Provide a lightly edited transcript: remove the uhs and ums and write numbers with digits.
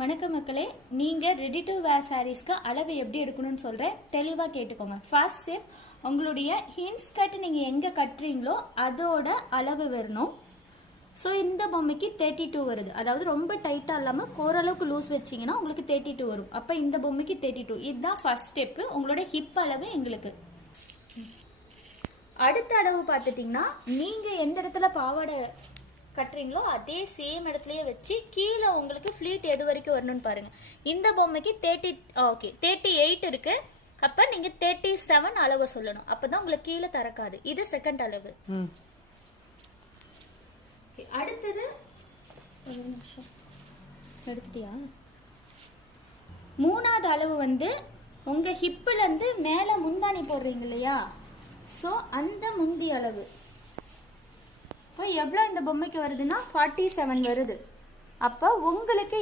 வணக்கம் மக்களே, நீங்கள் ரெடி டு வேர் சாரீஸ்க்கு அளவு எப்படி எடுக்கணும்னு சொல்கிறேன். தெளிவாக கேட்டுக்கோங்க. ஃபர்ஸ்ட் ஸ்டெப், உங்களுடைய ஹின்ஸ் கட் நீங்கள் எங்கே கட்டுறீங்களோ அதோட அளவு வரணும். ஸோ இந்த பொம்மைக்கு 32 வருது. அதாவது ரொம்ப டைட்டாக இல்லாமல் ஓரளவுக்கு லூஸ் வச்சிங்கன்னா உங்களுக்கு 32 வரும். அப்போ இந்த பொம்மைக்கு 32. இதுதான் ஃபர்ஸ்ட் ஸ்டெப்பு. உங்களோட ஹிப் அளவு எங்களுக்கு. அடுத்த அளவு பார்த்துட்டிங்கன்னா நீங்கள் எந்த இடத்துல பாவாடை கட்டுறீங்களோ அதே சேம் இடத்துலயே வச்சு கீழே உங்களுக்கு ஃப்ளீட் எது வரைக்கும் வரணும்னு பாருங்க. இந்த பொம்மைக்கு 38 இருக்கு. அப்ப நீங்க 37 அளவு சொல்லணும். அப்பதான் உங்களுக்கு கீழே திறக்காது. இது செகண்ட் அளவு. அடுத்தது எடுத்துட்டியா? மூணாவது அளவு வந்து உங்க ஹிப்ல இருந்து மேல முந்தானி போடுறீங்க இல்லையா, சோ அந்த முந்தி அளவு. இப்போ எவ்வளோ இந்த பொம்மைக்கு வருதுன்னா 47 வருது. அப்போ உங்களுக்கு